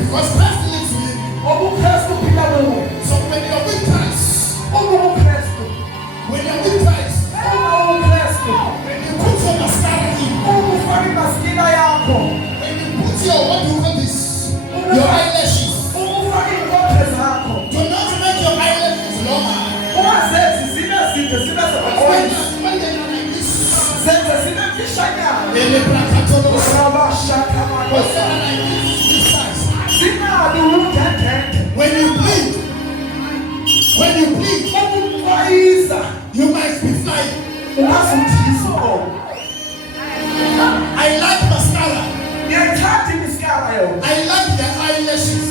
Because Christ lives in you. So when you're with Christ, when you're with Christ, when you put your mascara in, when you put your, what do you call this? Your eyelashes. Do not make your eyelashes longer. When they're not like this. When you bleed, you might be flying. I like mascara. I like the eyelashes.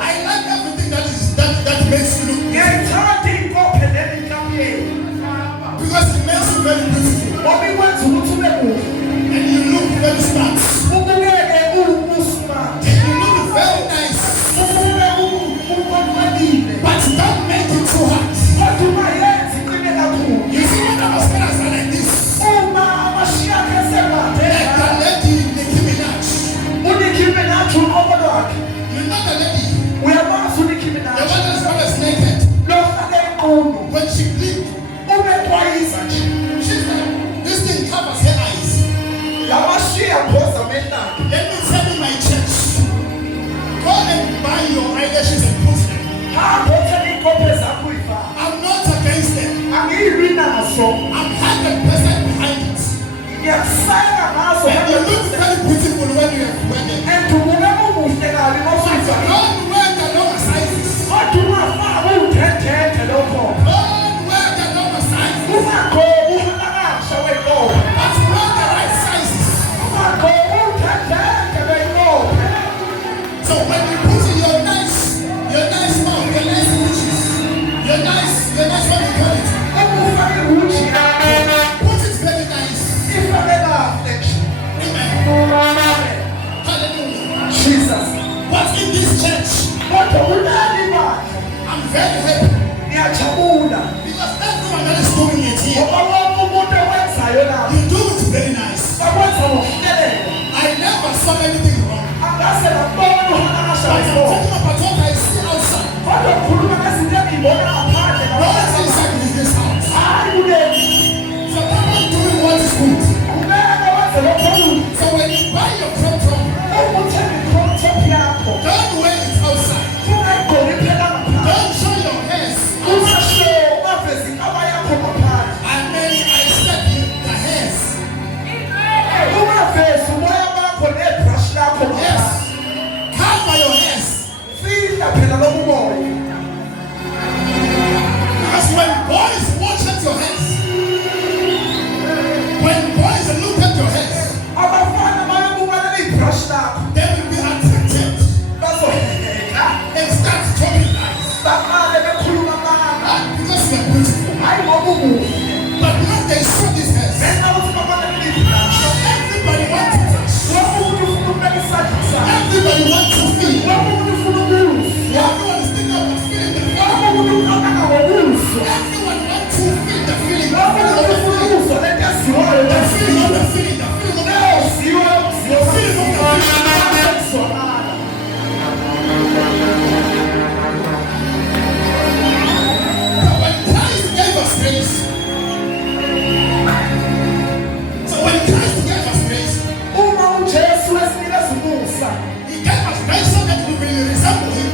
I like everything that makes you look beautiful. Because it makes you very beautiful. And you look very smart. And you look very nice. But don't make it too hard. You see when the mascaras are like this? Like the lady Nicki Minaj. You know the lady? The one that's always naked. When she bleeds, she's like, this thing covers her eyes. Let me tell you my church. Go and buy your eyelashes and put them. I'm not against them. I'm 100% behind it. And you look very beautiful when you wear them. Don't wear the lower sizes. Don't wear the lower sizes. But wear the right sizes. So when you put in your nice mouth, your nice riches, your nice what do you call it? Put it very nice. Amen. Hallelujah. Jesus. But in this church, I'm very happy. Because everyone that is doing it here, you do it very nice. I never saw anything wrong. But I'm talking about what I see outside. What is inside in this house? So come on doing what is good. So when you buy your crop from, don't wear it outside. Don't show your hairs. I said the hairs. Yes. Cover your hairs. Because when boys watch at your hairs, when boys look at your hairs, they will be attracted and start talking lies. Because they are beautiful. But when they saw these hairs, so everybody wants to touch. Everybody wants to feel. Everyone is thinking about feeling the feeling. Everyone wants to feel the feeling. The feeling of the feeling. The feeling of the feeling. The feeling of the when Christ gave us grace, He gave us grace so that we will resemble Him.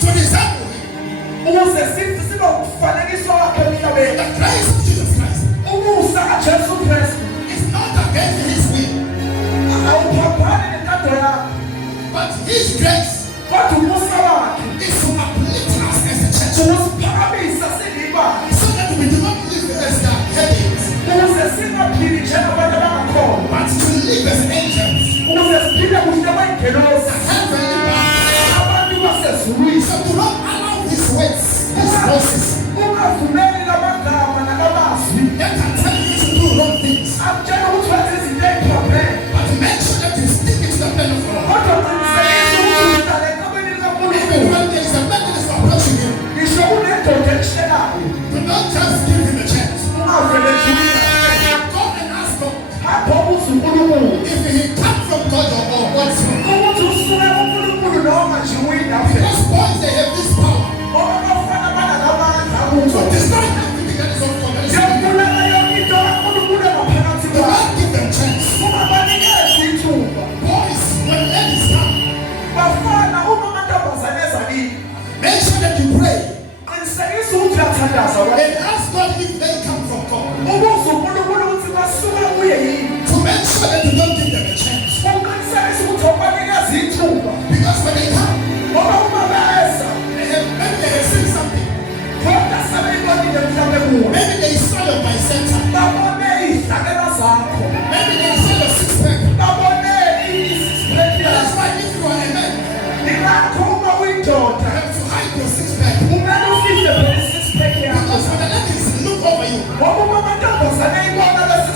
To resemble Him. The grace of Jesus Christ is not against His will, but His grace is to uplift us as a church, so that we do not live as the headaches, but to live as angels, the heavenly bodies. So do not allow His words, His voices, that can tell you to do wrong things, but make sure that you stick it to the pen of God. Even when there is a mechanism approaching Him, do not just give Him a chance. and ask God if they come from God. To make sure that you don't give them a chance. Because when they come, maybe they have seen something. Maybe they saw your bicentennial. Maybe they saw your six-pack. That's why if you are a man, you have to hide your six-pack. Because when the ladies look over you,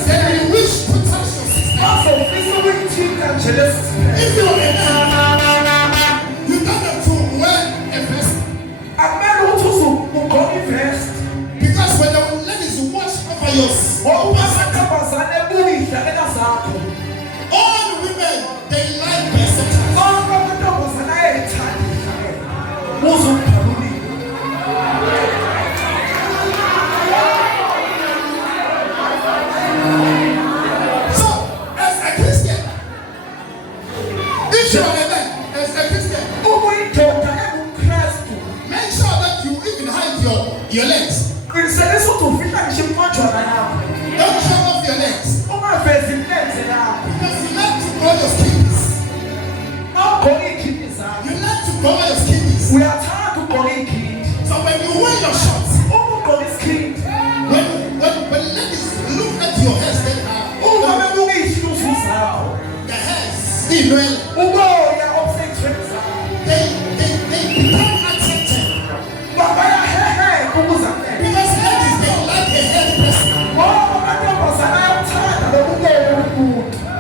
then you wish to touch your six-pack. If you are a man, you don't have to wear a vest. Because when the ladies watch over yours, all women, they like biceps. So, as a Christian, if you are a man, as a Christian, make sure that you even hide your legs. Don't show off your legs. Because you like to grow your kidneys. You like to grow your kidneys. So when you wear your shorts, when ladies look at your hairs, the hairs, they become attracted. Because ladies, they like a hairy person.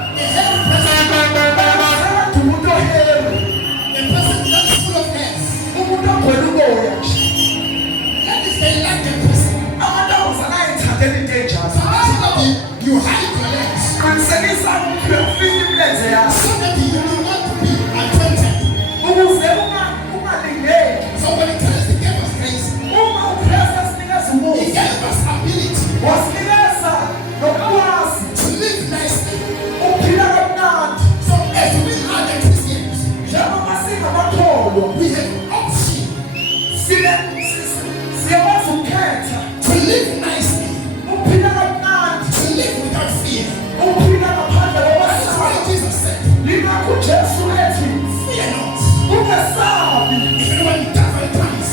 A hairy person. A person that's full of hairs. Ladies, they like a person. So you hide your legs. So that you do not be attracted. So when Christ gave us grace, He gave us ability to live nicely. So as we are the Christians, we have option to live nicely, to live without fear. That's why Jesus said, fear not. Even when the devil comes,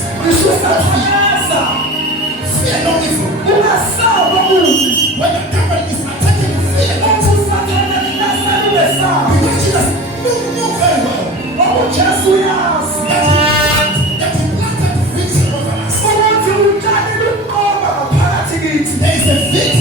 fear no evil. When the devil is attacking, fear not. Because Jesus knew very well that He planted victory over us. There is a victory